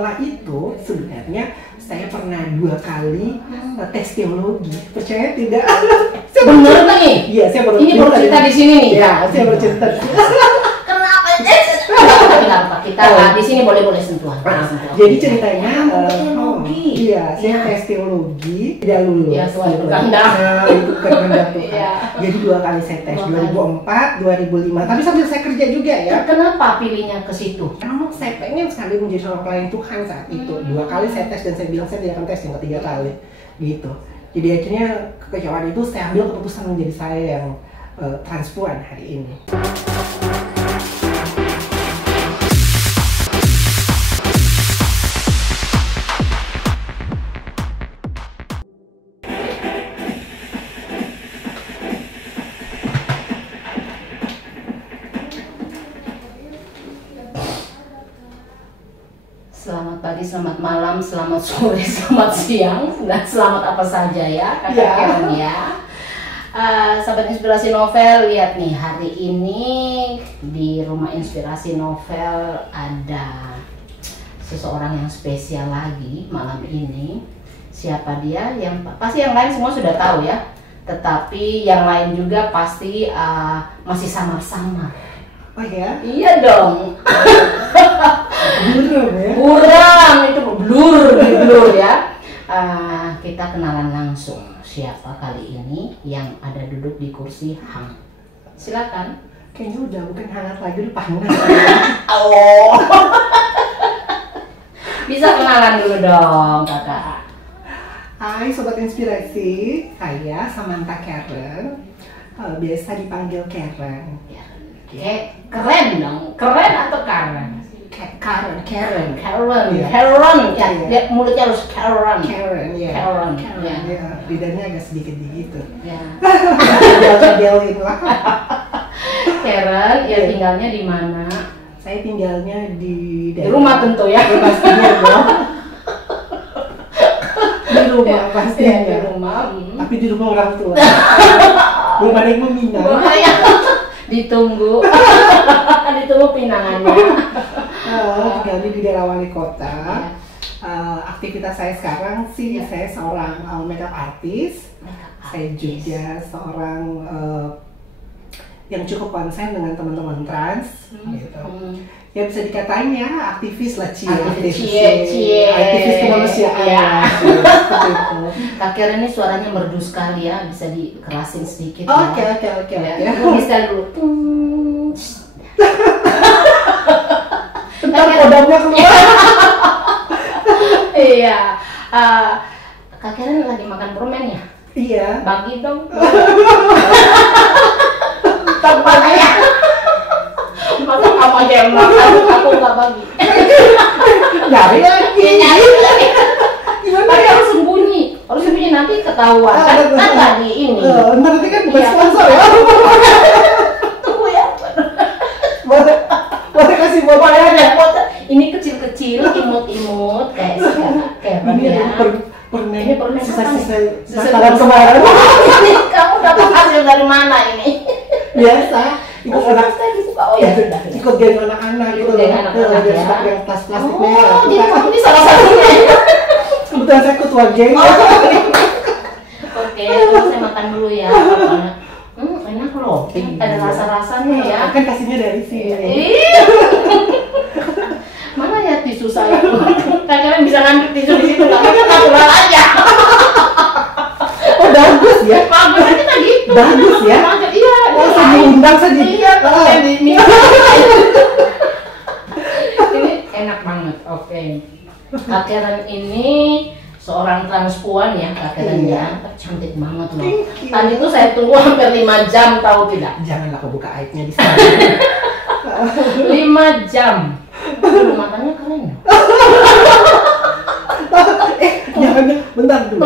Setelah itu sebenarnya saya pernah 2 kali tes teologi. Percaya tidak? Bener nih? Iya, saya baru ini baru cerita di sini nih. Ya, saya baru cerita. Kenapa? Kita di sini boleh sentuhan. Jadi ceritanya, teologi. iya, saya tes teologi, tidak lulus. Ya, Tuhan berkehendak. Itu kehendak Tuhan. Iya. Jadi 2 kali saya tes, 2004, 2005. Tapi sambil saya kerja juga ya. Kenapa pilihnya ke situ? Karena saya pengen sekali menjadi seorang pelayan Tuhan saat itu. 2 kali saya tes dan saya bilang saya tidak akan tes yang ketiga kali, gitu. Jadi akhirnya kekecewaan itu saya ambil keputusan menjadi saya yang transpuan hari ini. Selamat pagi, selamat malam, selamat sore, selamat siang, dan selamat apa saja ya, Kakak Karen ya. Sahabat Inspirasi Novel, lihat nih, hari ini di Rumah Inspirasi Novel ada seseorang yang spesial lagi malam ini. Siapa dia? Yang pasti yang lain semua sudah tahu ya, tetapi yang lain juga pasti masih samar-samar. Oh ya? Iya dong. Buram ya? Buram, itu blur ya. Kita kenalan langsung siapa kali ini yang ada duduk di kursi hang. Silakan. Kayaknya udah bukan hangat lagi, udah panas. Oh. Bisa kenalan dulu dong, Kakak. Hai Sobat Inspirasi, saya Samantha Karen. Biasa dipanggil Karen. Ya. Keren dong, keren atau Karen? Karen. Karen, Iya. Karen, ya, Iya. dia mulutnya harus Karen. Karen, ya. Karen, Ya. Lidahnya agak sedikit gitu. Ya. Delin lah. Karen, ya tinggalnya di mana? Saya tinggalnya di Rumah tentu ya. Pastinya dong. Di rumah pastinya. Di rumah. Tapi di rumah orang tua. Belum ada yang meminang. Ditunggu pinangannya. Tinggalnya di daerah Wali Kota. Aktivitas saya sekarang sih, saya seorang makeup artist. Saya juga seorang yang cukup konsen dengan teman-teman trans, gitu. Ya bisa dikatain ya aktivis lah, aktivis kemanusiaan. Ya. Seperti itu. Kak Karen ini suaranya merdu sekali ya, bisa dikerasin sedikit. Oke. Ya. Bisa dulu. Bentar kodamnya keluar. Iya. Kak Karen lagi makan permen ya? Iya. Bagi dong. Bagi ya. Masa kamu aja yang makan, aku nggak bagi. Nyari lagi. Tapi harus sembunyi nanti ketahuan. Kan nggak di ini. Nanti kan bukan sponsor ya. Tunggu ya. Boleh kasih bocorannya. Ini kecil-kecil, imut-imut kayak Karen ya. Ini permen sisa-sisa Sekarang kemarin. Kamu dapat hasil dari mana ini? Biasa. Ikut anak. Oh ya sudah. Ikut geng anak-anak gitu. Geng anak-anak ya. Yang plastik Oh, merah. jadi kamu ini salah satunya. Kebetulan saya ketua geng. Oke, terus saya makan dulu ya. Enak loh. Ada rasa-rasanya ya. Kan kasihnya dari sini. Iya. Mana ya tisu saya? Kalian bisa ngambil tisu di situ, nggak bisa natural aja. Oh bagus ya. Bagus kita gitu. Bagus ya. Iya. Oh saya diundang saja. Iya. Ini enak banget. Oke. Kak Karen ini seorang transpuan ya, Kak Karen ya. Cantik banget loh. Tadi tuh saya tunggu hampir 5 jam, tahu tidak? Janganlah kau buka aibnya di sana. 5 jam. Matanya keren ya. Jangan, bentar dulu.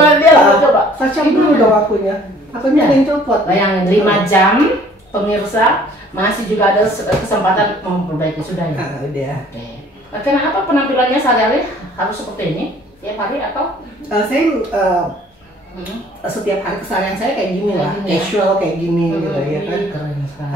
Coba. Sacam dulu dong akunya. Akunya ada yang copot. Bayangin 5 jam, pemirsa, masih juga ada kesempatan memperbaiki, sudah ya? Udah. Oke. Kenapa penampilannya sehari-hari harus seperti ini? Tiap hari atau? Saya setiap hari keseharian saya kayak gini lah, casual kayak gini gitu ya kan. Keren sekali.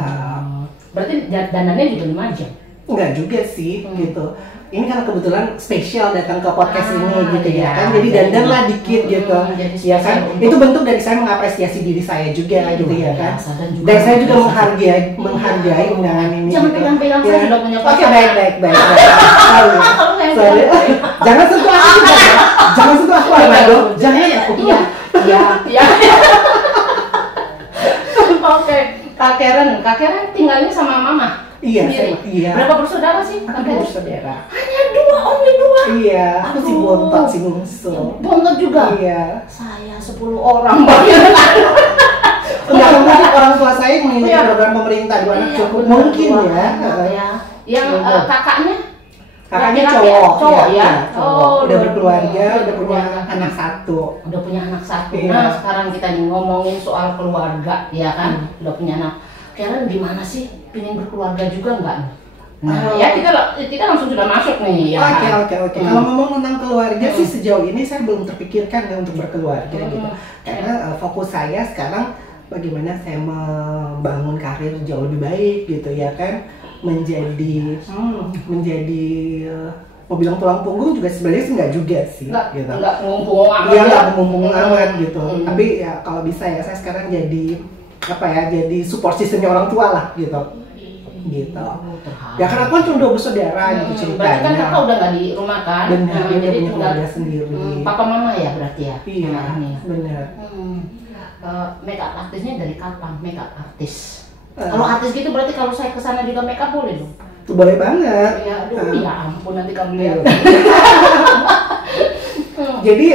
Berarti dandannya juga 5 jam? Enggak juga sih gitu. Ini karena kebetulan spesial datang ke podcast ini gitu ya kan. Jadi dandan lah dikit gitu. Ya kan. Itu bentuk dari saya mengapresiasi diri saya juga gitu ya kan. Dan saya juga menghargai undangan ini. Jangan pegang-pegang, saya sudah punya pacar. Oke, baik. Sorry. Jangan sentuh aku juga. Jangan sentuh aku Armando. Jangan aku. Iya. Oke, Kak Karen tinggalnya sama Mama. Iya, iya. Berapa bersaudara sih? Aku 2 bersaudara. Hanya 2, only 2. Iya, aku si bontot, si bungsu. Bontot juga? Iya. Saya 10 orang banyak. Enggak mungkin orang tua saya mengikuti program pemerintah 2 anak cukup mungkin ya. Yang kakaknya cowok ya. Oh, udah berkeluarga, udah punya anak 1. Udah punya anak 1. Iya. Nah, sekarang kita nih ngomongin soal keluarga, ya kan? Udah punya anak. Karen gimana sih? Pengen berkeluarga juga nggak? Nah, ya kita langsung sudah masuk nih ya. Oke. Kalau ngomong tentang keluarga sih sejauh ini saya belum terpikirkan ya untuk berkeluarga gitu. Karena fokus saya sekarang bagaimana saya membangun karir jauh lebih baik gitu ya kan. Menjadi mau bilang tulang punggung juga sebenarnya sih nggak juga sih. Nggak mumpung amat. Iya, nggak mumpung amat gitu. Tapi ya kalau bisa ya saya sekarang jadi jadi support systemnya orang tua lah gitu. Ya karena aku kan cuma 2 bersaudara gitu ceritanya. Berarti kan kakak udah nggak di rumah kan? Benar, dia jadi punya tinggal keluarga sendiri. Papa mama ya berarti ya? Iya, benar. Makeup artisnya dari kapan? Makeup artis. Kalau artis gitu berarti kalau saya kesana juga makeup boleh dong? Itu boleh banget. Ya, ya ampun nanti kamu lihat. Jadi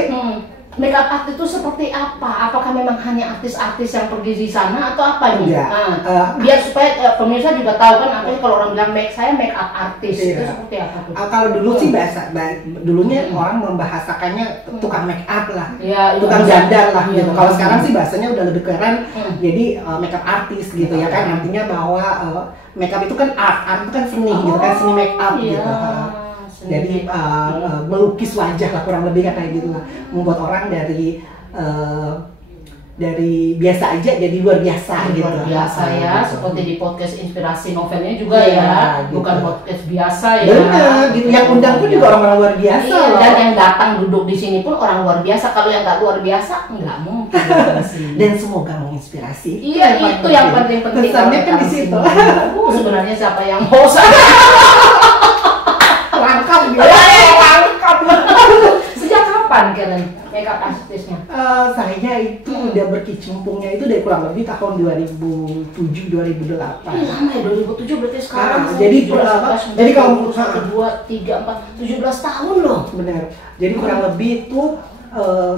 makeup artis itu seperti apa? Apakah memang hanya artis-artis yang pergi di sana atau apa nih? Biar supaya pemirsa juga tahu kan, apa kalau orang bilang saya makeup artis itu seperti apa tuh? Kalau dulu sih dulunya orang membahasakannya tukang make up lah, tukang dandar lah gitu. Kalau sekarang sih bahasanya udah lebih keren, jadi makeup artis gitu ya kan. Artinya bahwa makeup itu kan art itu kan seni gitu kan, seni make up gitu. Jadi melukis wajah lah kurang lebih kayak gitu lah, membuat orang dari biasa aja jadi luar biasa gitu. Luar biasa ya, seperti di podcast Inspirasi Novelnya juga ya, gitu. Bukan podcast biasa ya. Benar, gitu. Yang undang pun juga orang-orang luar biasa loh. Dan yang datang duduk di sini pun orang luar biasa. Kalau yang nggak luar biasa, nggak mungkin. Dan semoga menginspirasi. Iya, itu yang penting-penting. Pesannya kan di situ. Sebenarnya siapa yang host? Rangkap gitu. Rangkap. Sejak kapan Karen makeup artisnya? Saya itu udah berkecimpungnya itu dari kurang lebih tahun 2007-2008. Lama ya 2007 berarti sekarang. Jadi kalau 1, 2, 3, 4, 17 tahun loh. Benar. Jadi kurang lebih itu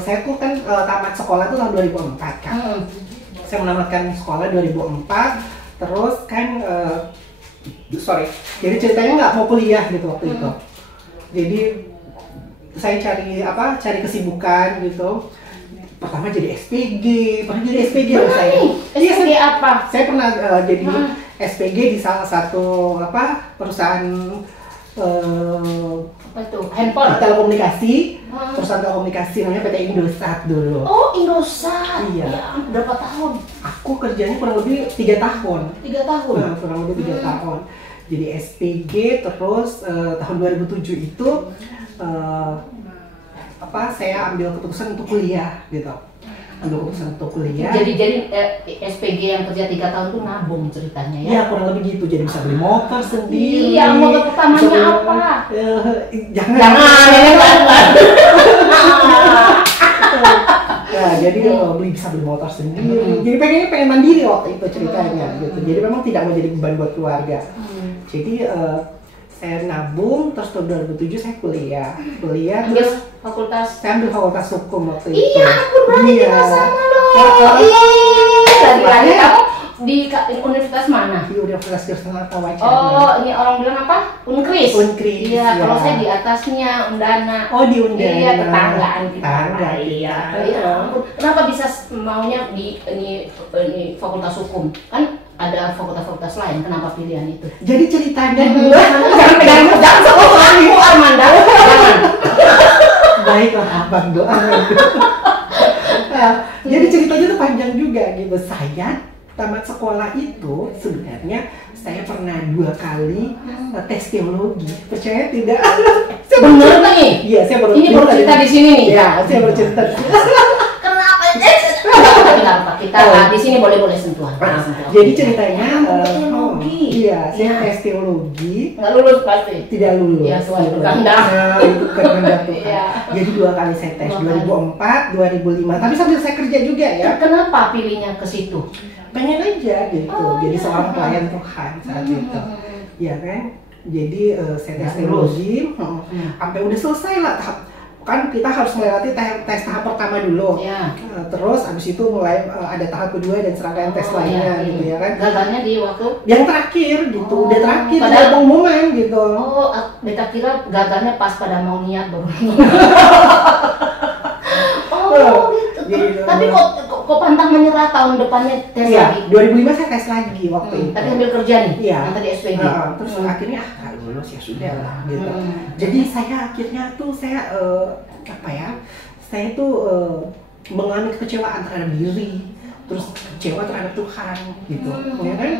saya tuh kan tamat sekolah tuh tahun 2004 kan. Saya menamatkan sekolah 2004. Terus kan jadi ceritanya nggak mau kuliah gitu waktu itu. Jadi saya cari kesibukan gitu. Pertama jadi SPG, saya. SPG apa? Saya pernah jadi SPG di salah satu perusahaan apa itu? Handphone? Telekomunikasi, perusahaan telekomunikasi namanya PT Indosat dulu. Oh, Indosat. Iya. Ya, berapa tahun? Aku kerjanya kurang lebih 3 tahun. 3 tahun? Nah, kurang lebih 3 tahun. Jadi SPG, terus tahun 2007 itu saya ambil keputusan untuk kuliah gitu. Jadi SPG yang kerja 3 tahun itu nabung ceritanya ya? Iya, kurang lebih gitu. Jadi bisa beli motor sendiri. Iya, motor pertamanya apa? Jangan. Ya, jadi bisa beli motor sendiri. Jadi pengen mandiri waktu itu ceritanya gitu. Jadi memang tidak mau jadi beban buat keluarga. Jadi saya nabung, terus tahun 2007 saya kuliah terus fakultas? Saya ambil fakultas hukum waktu itu. Iya, ampun berarti kita sama loh. Dari kamu di universitas mana? Di Universitas Kristen Marta Wacana. Oh, ini orang bilang apa? Unkris. Iya, kalau saya di atasnya Undana. Oh, di Undana. Iya, tetanggaan kita. Iya. Kenapa bisa maunya di ini fakultas hukum? Kan ada fakultas-fakultas lain, kenapa pilihan itu? Jadi ceritanya dulu. Jangan sebut aku Armanda. Jangan. Baiklah, abang doa. Jadi ceritanya tuh panjang juga gitu. Saya tamat sekolah itu sebenarnya saya pernah 2 kali tes teologi. Percaya tidak? Bener nih? Iya, saya baru ini baru cerita di sini nih. Ya, saya baru cerita. Kenapa? Kita di sini boleh sentuhan. Jadi ceritanya teologi. Iya, saya tes teologi. Nggak lulus pasti. Tidak lulus. Ya, soal berganda. Itu berganda tuh. Jadi 2 kali saya tes, 2004, 2005. Tapi sambil saya kerja juga ya. Kenapa pilihnya ke situ? Pengen aja gitu. Jadi seorang pelayan Tuhan saat itu. Ya kan? Jadi saya tes teologi, sampai udah selesai lah tahap. Kan kita harus melewati tes tahap pertama dulu, terus abis itu mulai ada tahap kedua dan serangkaian tes lainnya gitu ya kan. Gagalnya di waktu yang terakhir gitu, udah terakhir ada pengumuman gitu. Oh, beta kira gagalnya pas pada mau niat baru. Gitu. Tapi kok pantang menyerah tahun depannya tes lagi? 2005 saya tes lagi waktu itu. Tapi ambil kerja nih, yang tadi SPG. Terus akhirnya lulus ya sudah lah gitu. Jadi saya akhirnya tuh saya saya tuh mengalami kekecewaan terhadap diri, terus kecewa terhadap Tuhan gitu. Ya kan?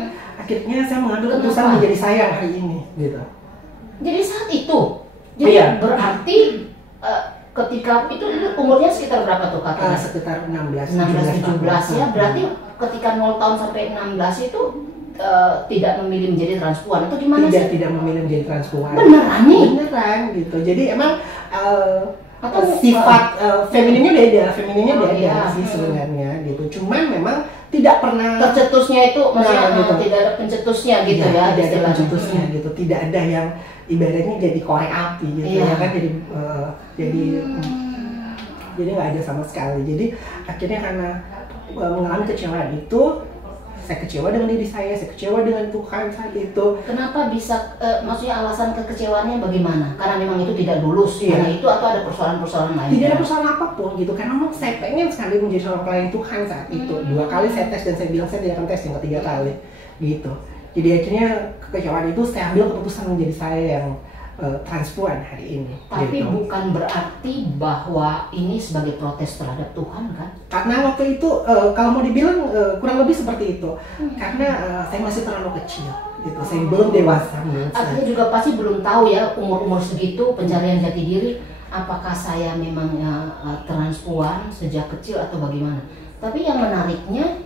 Akhirnya saya mengambil keputusan menjadi saya hari ini gitu. Jadi saat itu, jadi berarti ketika itu umurnya sekitar berapa tuh kakaknya? Sekitar 16-17 ya. Berarti ketika 0 tahun sampai 16 itu tidak memilih menjadi transpuan atau gimana sih? Tidak memilih menjadi transpuan. Beneran nih? Beneran gitu. Jadi emang atau sifat femininnya beda sih sebenarnya gitu. Cuman memang tidak pernah tercetusnya itu maksudnya gitu. Tidak ada pencetusnya gitu ya. Tidak ada pencetusnya gitu. Tidak ada yang ibaratnya jadi korek api gitu ya kan, jadi nggak ada sama sekali. Jadi akhirnya karena mengalami kecewaan itu, saya kecewa dengan diri saya kecewa dengan Tuhan saat itu. Kenapa bisa, maksudnya alasan kekecewaannya bagaimana? Karena memang itu tidak lulus, karena itu atau ada persoalan-persoalan lain? Tidak ada persoalan apapun gitu, karena memang saya pengen sekali menjadi seorang pelayan Tuhan saat itu. 2 kali saya tes dan saya bilang saya tidak akan tes yang ketiga kali gitu. Jadi akhirnya kekecewaan itu saya ambil keputusan menjadi saya yang transpuan hari ini. Tapi gitu. Bukan berarti bahwa ini sebagai protes terhadap Tuhan kan? Karena waktu itu kalau mau dibilang kurang lebih seperti itu. Karena saya masih terlalu kecil gitu. Saya belum dewasa. Artinya juga pasti belum tahu ya umur segitu pencarian jati diri. Apakah saya memang transpuan sejak kecil atau bagaimana? Tapi yang menariknya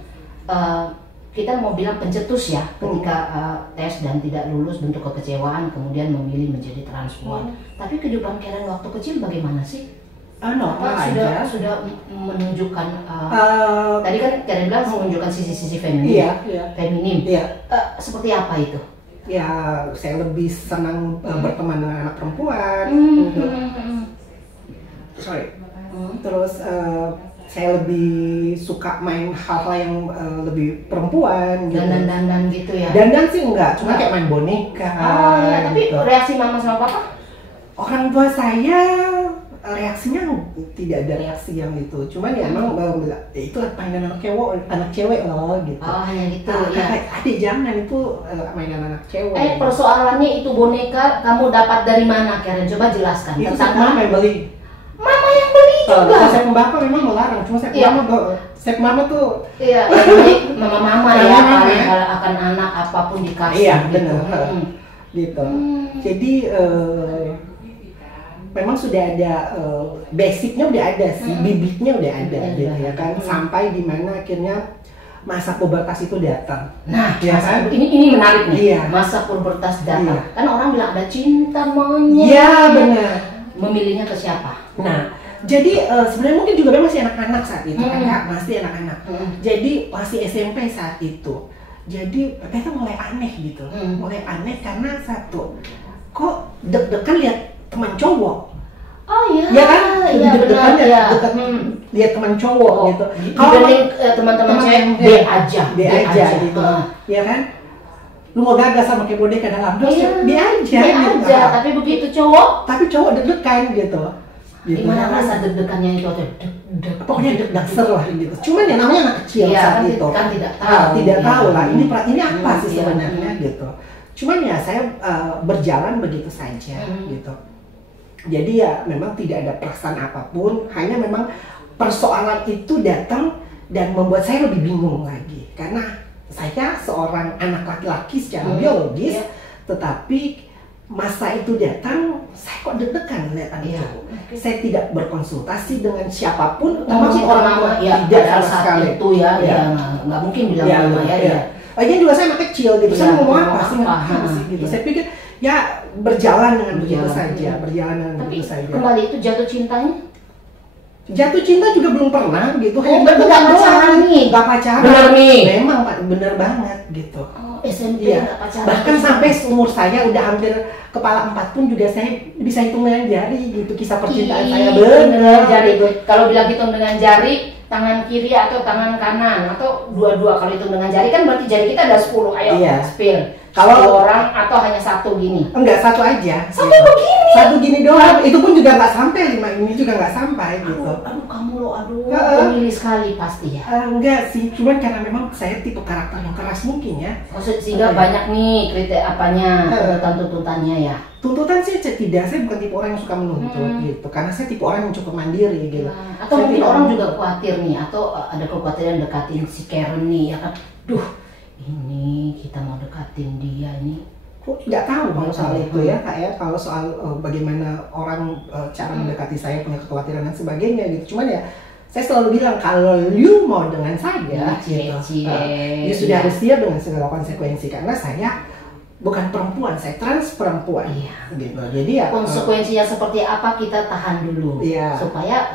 kita mau bilang pencetus ya, ketika tes dan tidak lulus, bentuk kekecewaan, kemudian memilih menjadi transpuan. Tapi kehidupan Karen waktu kecil bagaimana sih? Sudah menunjukkan tadi kan Karen bilang menunjukkan sisi-sisi feminim. Feminim. Seperti apa itu? Ya, saya lebih senang berteman dengan anak perempuan. Terus saya lebih suka main hal-hal yang lebih perempuan gitu. Dandan gitu ya? Dandan sih enggak, cuma kayak main boneka. Tapi reaksi mama sama papa? Orang tua saya reaksinya tidak ada reaksi yang itu. Cuman ya emang itu mainan anak cewek loh gitu. Oh, hanya gitu ya. Adik jangan itu mainan anak cewek. Persoalannya itu boneka kamu dapat dari mana, Karen? Coba jelaskan. Itu mama yang beli. Mama yang beli juga. Saya bapak memang melarang, cuma saya mama tuh. Iya, mama ya kalau akan anak apapun dikasih. Iya, benar. Gitu. Jadi memang sudah ada basicnya udah ada sih, bibitnya udah ada gitu ya kan. Sampai di mana akhirnya masa pubertas itu datang. Nah, ya kan? Ini menarik nih. Iya. Masa pubertas datang. Kan orang bilang ada cinta monyet. Iya, benar. Memilihnya ke siapa? Nah, jadi sebenarnya mungkin juga masih anak-anak saat itu kan, masih anak-anak. Jadi masih SMP saat itu. Jadi mereka mulai aneh gitu, mulai aneh karena satu, kok deg-degan lihat teman cowok. Oh iya. Ya kan? Iya benar ya. Lihat teman cowok gitu. Kalau teman-teman cewek B aja gitu. Ya kan? Lu mau gagal sama kayak boneka dalam dos, B aja. Gitu. Tapi begitu cowok, deg-degan gitu. Gimana rasa deg-degannya itu? Pokoknya deg-degan lah gitu. Cuman ya namanya anak kecil saat itu. Kan tidak tahu. Tidak tahu lah. Ini apa sih sebenarnya gitu. Cuman ya saya berjalan begitu saja gitu. Jadi ya memang tidak ada perasaan apapun. Hanya memang persoalan itu datang dan membuat saya lebih bingung lagi. Karena saya seorang anak laki-laki secara biologis, tetapi masa itu datang, saya kok deg-degan lihat itu. Saya tidak berkonsultasi dengan siapapun, termasuk orang tua, tidak sama sekali. Itu nggak mungkin bilang mama ya. Lagian juga saya anak kecil gitu, saya mau ngomong apa sih gitu. Saya pikir ya berjalan dengan begitu saja, begitu saja. Kembali itu jatuh cintanya? Jatuh cinta juga belum pernah gitu, hanya nggak pacaran nih, nggak pacaran. Bener nih. Memang Pak, bener banget gitu. SMP nggak pacaran. Bahkan sampai umur saya udah hampir kepala 4 pun juga saya bisa hitung dengan jari gitu kisah percintaan saya bener jari. Kalau bilang hitung dengan jari, tangan kiri atau tangan kanan atau dua-dua, kalau hitung dengan jari kan berarti jari kita ada 10. Ayo spill. Kalau orang atau hanya satu gini? Enggak, satu aja. Satu begini? Satu gini doang. Itu pun juga nggak sampai, 5 ini juga nggak sampai gitu. Aduh kamu loh, pemilih sekali pasti ya. Enggak sih, cuman karena memang saya tipe karakter yang keras mungkin ya. Sehingga banyak nih kriteria tuntutannya ya. Tuntutan sih tidak, saya bukan tipe orang yang suka menuntut gitu. Karena saya tipe orang yang cukup mandiri gitu. Atau saya mungkin orang juga khawatir nih, atau ada kekhawatiran dekatin si Karen nih ya kan. Ini kita mau dekatin dia ini. Nggak tahu kalau soal itu ya Kak ya, kalau soal bagaimana orang cara mendekati saya, punya kekhawatiran dan sebagainya gitu. Cuman ya saya selalu bilang kalau you mau dengan saya gitu, you sudah harus siap dengan segala konsekuensi, karena saya bukan perempuan, saya trans perempuan gitu. Jadi ya konsekuensinya seperti apa kita tahan dulu supaya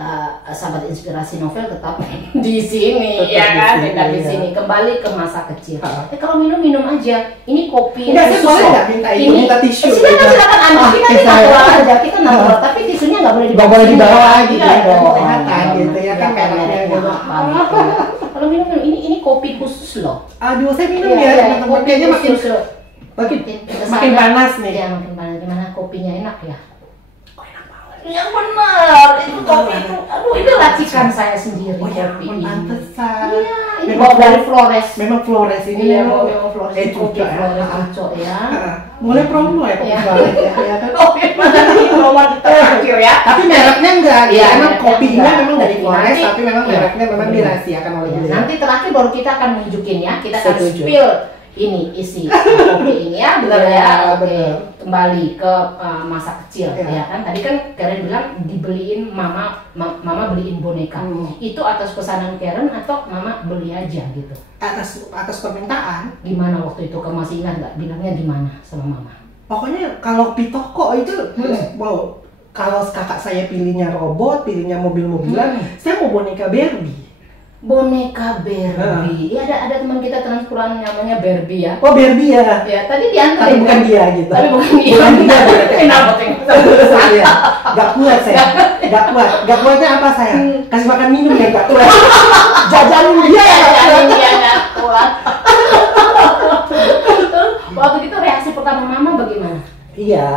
sahabat inspirasi novel tetap di sini tetap di sini. Kembali ke masa kecil. Kalau minum aja. Ini kopi. Saya boleh nggak minta tisu? Silakan Anda. Kita natural aja, kita natural. Tapi tisunya nggak boleh dibawa gitu kesehatan gitu ya kan kayaknya. Kalau minum ini kopi khusus loh. Aduh, saya minum ya. Kayaknya makin panas nih. Ya makin panas. Gimana kopinya enak ya? Enak banget. Ya benar. Itu kopi itu. Aduh, itu racikan saya sendiri. Kopi ini. Pantesan. Iya. Ini bawa dari Flores. Memang Flores ini. Memang Flores. Kopi Flores cocok ya. Mulai promo ya kopi Flores ya. Oh, ini promo kita terakhir ya. Tapi mereknya enggak. Memang kopinya memang dari Flores, tapi memang mereknya memang dirahasiakan oleh beliau. Nanti terakhir baru kita akan nunjukin ya. Kita akan spill ini isi kopi ini ya, benar ya. Oke. Kembali ke masa kecil ya kan. Tadi kan Karen bilang dibeliin mama beliin boneka. Itu atas pesanan Karen atau mama beli aja gitu? Atas permintaan. Gimana waktu itu, kamu masih ingat nggak bilangnya gimana sama mama? Pokoknya kalau di toko itu wow, kalau kakak saya pilihnya robot, pilihnya mobil-mobilan, saya mau boneka Barbie. Boneka Barbie. Ya ada teman kita transpuran namanya Barbie ya. Oh Barbie ya. Ya tadi diantar. Tapi bukan dia gitu. Tapi bukan dia. Kenapa Gak kuat saya. Gak kuatnya apa saya? Kasih makan minum ya gak kuat. Jajanin dia ya gak kuat. Waktu itu reaksi pertama mama bagaimana? Iya.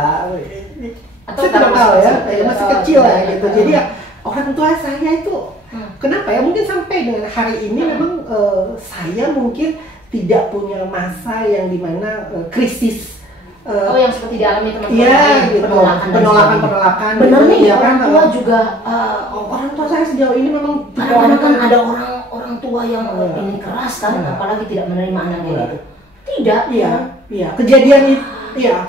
Atau saya tidak tahu ya. Masih kecil lah gitu. Jadi ya orang tua saya itu kenapa ya, mungkin sampai dengan hari ini memang saya mungkin tidak punya masa yang dimana krisis yang seperti dialami teman-teman gitu. penolakan benar gitu, nih ya, orang tua juga orang tua saya sejauh ini memang kadang-kadang kan ada orang tua yang ini keras kan, apalagi tidak menerima anaknya gitu. Tidak kejadian itu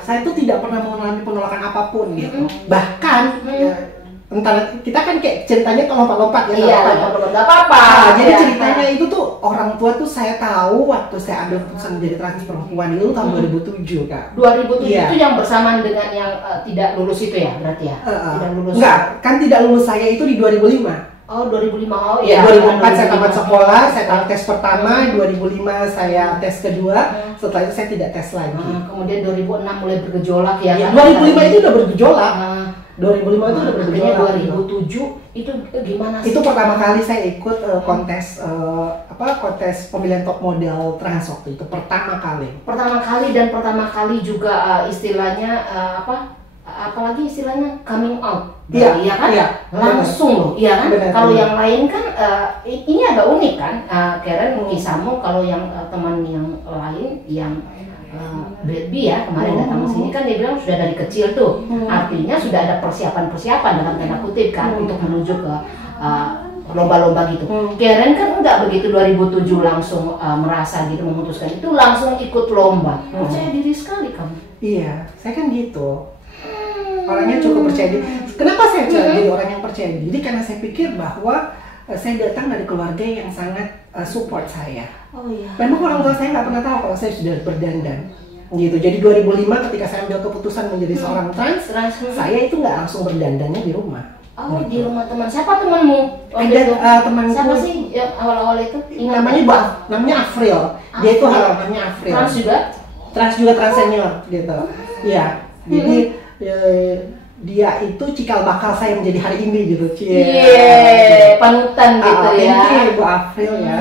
saya tuh tidak pernah mengalami penolakan apapun gitu. Bahkan entah kita kan kayak ceritanya lompat-lompat ya. Iya, nggak apa-apa. Jadi ceritanya itu tuh orang tua tuh saya tahu waktu saya ambil keputusan menjadi trans perempuan itu tahun 2007 Kak. 2007 itu yang bersamaan dengan yang tidak lulus itu ya berarti ya? Tidak lulus. Enggak, kan tidak lulus saya itu di 2005. Oh 2005, oh iya. 2004 saya tamat sekolah, saya tes pertama, 2005 saya tes kedua, setelah itu saya tidak tes lagi. Kemudian 2006 mulai bergejolak ya kan? 2005 itu udah bergejolak. 2005 itu udah bergejolak. 2007 itu gimana sih? Itu pertama kali saya ikut kontes kontes pemilihan top model trans waktu itu pertama kali. Pertama kali juga istilahnya apalagi istilahnya coming out. Iya kan? Langsung loh, iya kan? Kalau yang lain kan ini agak unik kan, Karen kisahmu. Kalau yang teman yang lain yang Barbie ya kemarin datang ke sini kan dia bilang sudah dari kecil tuh, artinya sudah ada persiapan dalam tanda kutip kan untuk menuju ke lomba-lomba gitu. Karen kan enggak begitu 2007 langsung merasa gitu memutuskan itu langsung ikut lomba. Percaya diri sekali kamu. Iya, saya kan gitu. Orangnya cukup percaya diri. Kenapa saya jadi orang yang percaya diri? Karena saya pikir bahwa saya datang dari keluarga yang sangat support saya. Oh iya. Memang orang tua saya nggak pernah tahu kalau saya sudah berdandan. Gitu. Jadi 2005 ketika saya ambil keputusan menjadi seorang trans, saya itu nggak langsung berdandannya di rumah. Oh, di rumah teman. Siapa temanmu? Temanku. Siapa sih yang awal-awal itu? Namanya Afril. Dia itu namanya Afril. Trans juga? Trans juga, trans senior gitu. Iya. Jadi dia itu cikal bakal saya menjadi hari ini gitu. Iya, panutan gitu ya. Iya, Ibu Afril ya.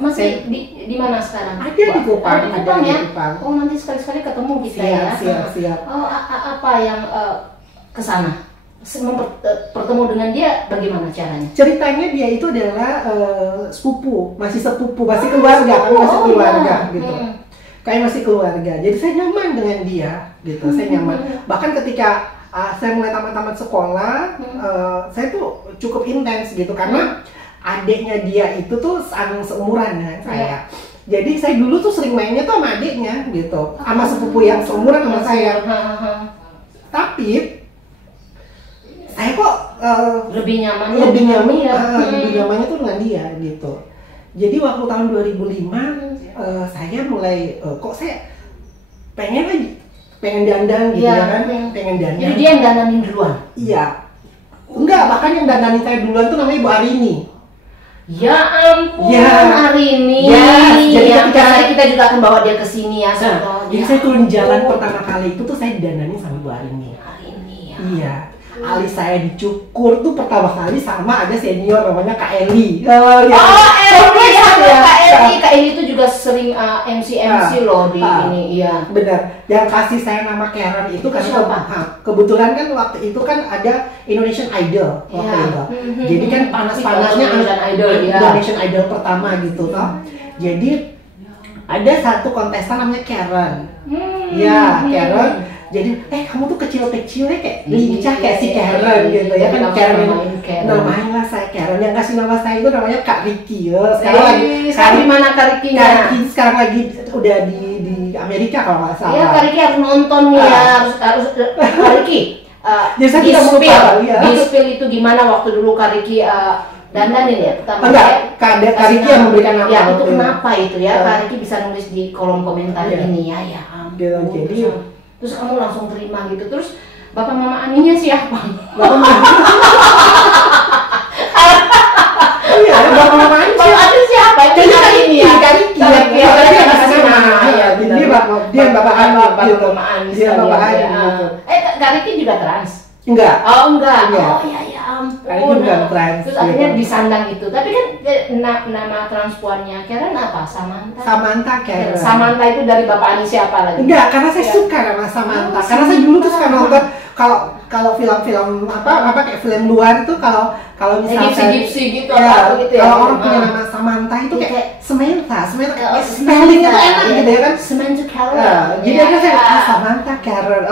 Masih di mana sekarang? Ada di Kupang, ada di ya. Kupang. Oh, nanti sekali-sekali ketemu kita ya. Siap. Oh, apa yang kesana? Bertemu dengan dia bagaimana caranya? Ceritanya dia itu adalah sepupu, masih keluarga, masih keluarga gitu. Kayak masih keluarga. Jadi saya nyaman dengan dia gitu. Saya nyaman. Bahkan ketika saya mulai tamat sekolah, saya tuh cukup intens gitu karena adiknya dia itu tuh seumuran dengan saya. Jadi saya dulu tuh sering mainnya tuh sama adiknya gitu, sama sepupu yang seumuran sama saya. Tapi saya kok lebih nyamannya tuh dengan dia gitu. Jadi waktu tahun 2005 saya mulai kok saya pengen dandan gitu ya kan, pengen dandan. Jadi dia yang dandanin duluan? Iya. Enggak, bahkan yang dandanin saya duluan tuh namanya Bu Arini. Ya ampun, Arini. Jadi ketika kita juga akan bawa dia ke sini ya. Jadi saya turun jalan pertama kali itu tuh saya dandanin sama Bu Arini. Arini ya. Iya. Alis saya dicukur tuh pertama kali sama ada senior namanya Kak Eli. Eli ya. Kak Eli itu juga sering MC loh di ini, iya. Benar. Yang kasih saya nama Karen itu karena kebetulan kan waktu itu kan ada Indonesian Idol waktu itu. Jadi kan panas-panasnya Indonesian Idol pertama gitu toh. Jadi ada satu kontestan namanya Karen. Ya, Karen. Jadi, kamu tuh kecil-kecilnya kayak lincah kayak si Karen gitu ya kan. Karen, namain lah saya Karen. Yang kasih nama saya itu namanya Kak Ricky. Sekarang di mana Kak Ricky? Kak Ricky sekarang lagi udah di Amerika kalau nggak salah. Iya, Kak Ricky harus nonton nih ya, harus Kak Ricky. Di spill itu gimana waktu dulu Kak Ricky dandanin ya pertama? Enggak, Kak Ricky yang memberikan nama. Ya, itu kenapa itu ya? Kak Ricky bisa nulis di kolom komentar ini ya. Jadi terus kamu langsung terima gitu. Terus bapak mama Aninya siapa? Bapak mama Ani siapa? Itu hari ini ya. Dia bapak Ani. Dia bapak Ani. Kak Ricky juga trans? Enggak. Oh enggak. Oh iya ya ampun. Kak Ricky bukan trans. Terus akhirnya disandang itu. Tapi kan nama transpuannya Karen apa? Samantha Karen. Samantha itu dari bapak Ani siapa lagi? Enggak, karena saya suka nama Samantha. Karena saya dulu tuh suka nonton kalau film-film kayak film luar itu kalau misalnya gipsi gitu apa gitu ya. Kalau orang punya nama Samantha itu kayak Samantha spellingnya tuh enak gitu ya kan. Samantha Karen. Jadi ada saya Samantha Karen.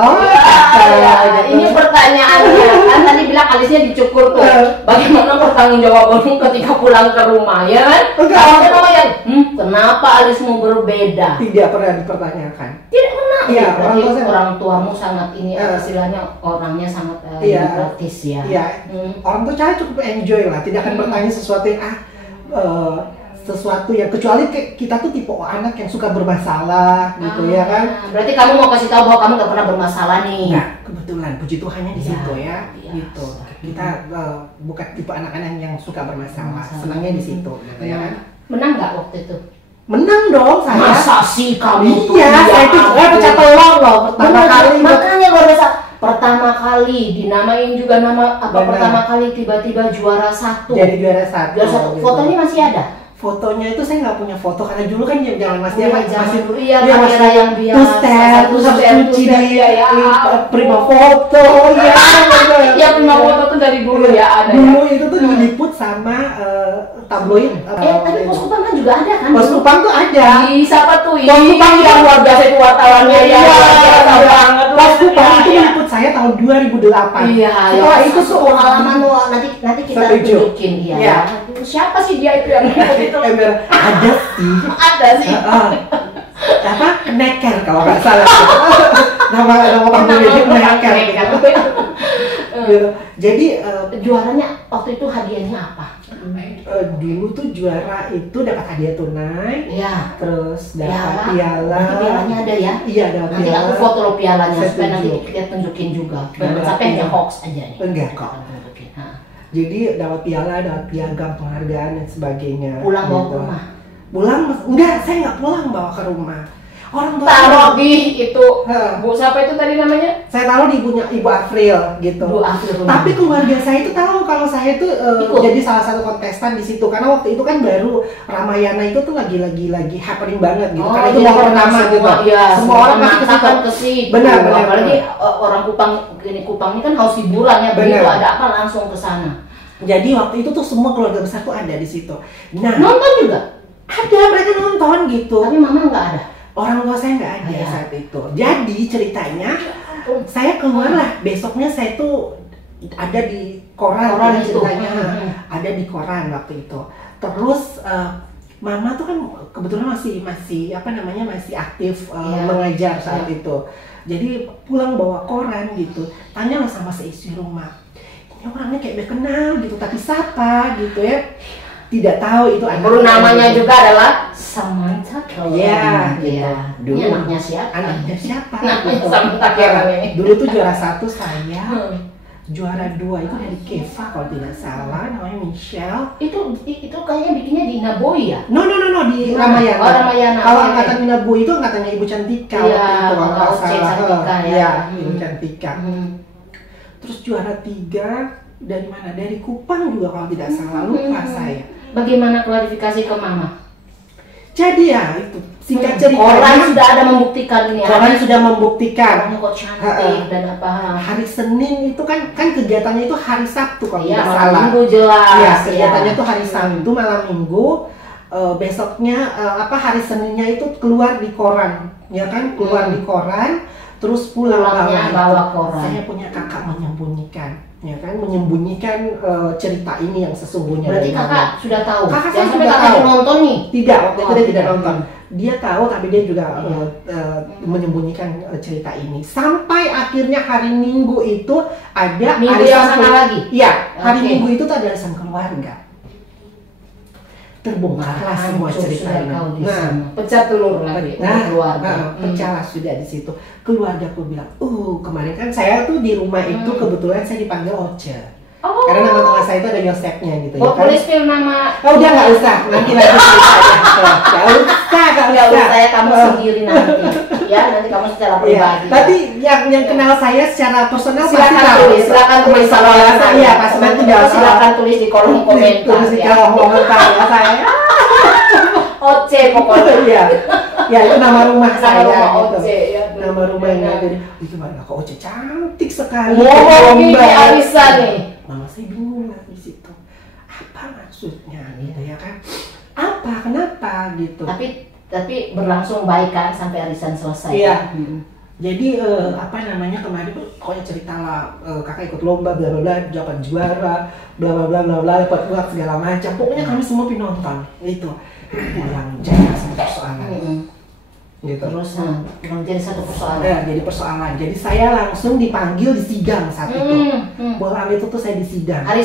Ini pertanyaannya kan tadi bilang alisnya dicukur tuh. Bagaimana pertanggungjawabanmu ketika pulang ke rumah ya kan? Kalau yang kenapa alismu berbeda? Tidak pernah dipertanyakan. Tidak pernah. Iya, orang tuamu sangat ini istilahnya orangnya sangat praktis ya. Iya. Orang tua saya cukup enjoy lah, tidak akan bertanya sesuatu yang sesuatu yang kecuali kita tuh tipe anak yang suka bermasalah gitu ya kan. Berarti kamu mau kasih tahu bahwa kamu nggak pernah bermasalah nih. Nah, kebetulan puji Tuhannya di situ ya. Gitu. Kita bukan tipe anak-anak yang suka bermasalah. Senangnya di situ gitu ya kan. Menang nggak waktu itu? Menang dong saya. Masa sih kamu tuh? Iya, saya itu pecah telur loh pertama kali. Makanya luar biasa. Pertama kali dinamain juga nama pertama kali tiba-tiba juara 1. Jadi juara 1. Fotonya masih ada? Fotonya itu saya nggak punya foto karena dulu kan zaman masih dulu kamera yang biasa terus cuci di Prima Foto ya Prima Foto tuh dari dulu ya ada dulu itu tuh diliput sama tabloid. Tapi Pos Kupang kan juga ada kan? Pos Kupang tuh ada. Siapa tuh? Pos Kupang yang luar biasa itu wartawannya ya. Banget. Pos Kupang itu diliput saya tahun 2008. Iya. Setelah itu tuh pengalaman nanti kita tunjukin ya. siapa sih dia itu yang ribut itu? Ada sih. Ada sih. Apa Neker kalau nggak salah. nama panggilannya Neker. Gitu. Jadi juaranya waktu itu hadiahnya apa? Dulu tuh juara itu dapat hadiah tunai, ya, terus dapat piala. Nanti pialanya ada ya? Iya, dapat nanti piala. Aku foto lo pialanya Saya supaya nanti tunjuk. kita tunjukin juga. Jangan sampai hanya hoax aja nih. Enggak kok. Jadi dapat piala, dapat piagam penghargaan dan sebagainya. Pulang bawa gitu. ke rumah? Pulang? Enggak, saya nggak pulang bawa ke rumah. Orang tua taruh di itu Bu siapa itu tadi namanya? Saya taruh di ibunya Ibu April gitu. Bu April. Tapi keluarga saya itu tahu kalau saya itu jadi salah satu kontestan di situ karena waktu itu kan baru Ramayana itu tuh lagi happening banget gitu. Karena itu mau pertama gitu. Ya, semua orang pasti ke situ. Benar. Apalagi orang Kupang ini kan haus hiburan ya, begitu ada apa langsung ke sana. Jadi waktu itu tuh semua keluarga besar tuh ada di situ. Nah, nonton juga? Ada, mereka nonton gitu. Tapi mama nggak ada. Orang tua saya nggak ada saat itu. Jadi ceritanya saya keluarlah besoknya saya tuh ada di koran ceritanya ada di koran waktu itu. Terus mama tuh kan kebetulan masih aktif mengajar saat itu. Jadi pulang bawa koran gitu. Tanyalah sama seisi rumah. Ini orangnya kayak kenal gitu tapi siapa gitu ya. Tidak tahu itu namanya juga adalah Samantha Keran. Iya. Dulu anaknya siapa? Samantha Keran ini. Dulu tuh juara 1 saya. Juara 2 itu dari Keva kalau tidak salah, namanya Michelle. Itu kayaknya bikinnya di Naboy ya? No, di Ramayana. Oh, Ramayana. Kalau angkatan Naboy itu angkatannya Ibu Cantika waktu itu kalau nggak salah. Iya, Ibu Cantika. Terus juara 3 dari mana? Dari Kupang juga kalau tidak salah, lupa saya. Bagaimana klarifikasi ke mama? Jadi ya itu singkat cerita. Koran sudah ada membuktikan ini. Koran sudah membuktikan. Orangnya kok cantik dan apa? Hari Senin itu kan kegiatannya itu hari Sabtu kalau tidak salah. Malam Minggu jelas. Iya, kegiatannya itu hari Sabtu malam Minggu. Besoknya hari Seninnya itu keluar di koran, ya kan? Keluar di koran, terus pulangnya bawa koran. Saya punya kakak menyembunyikan. Ya kan menyembunyikan cerita ini yang sesungguhnya. Berarti kakak sudah tahu. Kakak saya sudah tahu. Nonton nih? Tidak, waktu itu dia tidak nonton. Dia tahu tapi dia juga menyembunyikan cerita ini. Sampai akhirnya hari Minggu itu ada Minggu yang sana lagi. Iya, hari Minggu itu tuh ada arisan keluarga. Terbongkarlah semua cerita ini. Pecah telur lagi. Keluarga. Pecahlah sudah di situ. Keluargaku bilang, kemarin kan saya tuh di rumah itu kebetulan saya dipanggil Oce. Karena nama tengah saya itu ada Yosefnya gitu ya kan. Boleh spill nama? Udah nggak usah, nanti Nggak usah ya, kamu sendiri nanti. Ya, nanti kamu secara pribadi. Tapi yang kenal saya secara personal silakan tulis saya pasti nanti silakan tulis di kolom komentar. Tulis di kolom komentar ya saya. Oce pokoknya. Ya itu nama rumah saya gitu. Nama rumahnya. Jadi gimana kok Oce cantik sekali. Ini arisan nih. Mama saya bingung lah di situ. Apa maksudnya gitu ya kan? Apa? Kenapa gitu? Tapi berlangsung baik kan sampai arisan selesai. Iya. Jadi kemarin tuh pokoknya cerita lah kakak ikut lomba bla bla bla dapat juara bla bla bla bla bla dapat uang segala macam. Pokoknya kami semua penonton itu pulang jadi satu persoalan. Gitu. Terus jadi satu persoalan. Jadi persoalan. Jadi saya langsung dipanggil di sidang saat itu. Malam itu tuh saya di sidang. Hari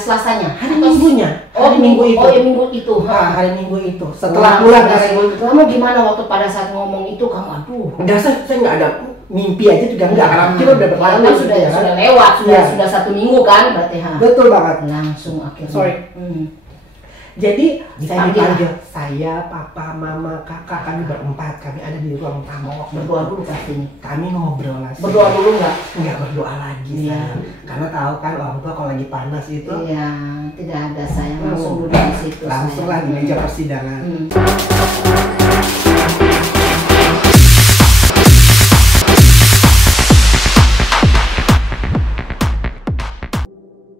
Selasanya? Hari Minggunya. Hari Minggu itu. Minggu itu. Hari Minggu itu. Setelah pulang dari itu. Kamu gimana waktu pada saat ngomong itu kamu Enggak, saya nggak ada mimpi aja juga enggak. Karena kita udah berlalu sudah lewat. Sudah 1 minggu kan berarti. Betul banget. Langsung akhirnya. Sorry. Jadi saya dipanggil, saya, papa, mama, kakak, kami berempat, kami ada di ruang tamu. Berdoa dulu pastinya. Kami ngobrol lah. Berdoa dulu nggak? Nggak berdoa lagi karena tahu kan orang tua kalau lagi panas itu. Iya, tidak ada sayang langsung duduk di situ. Langsung lah di meja persidangan.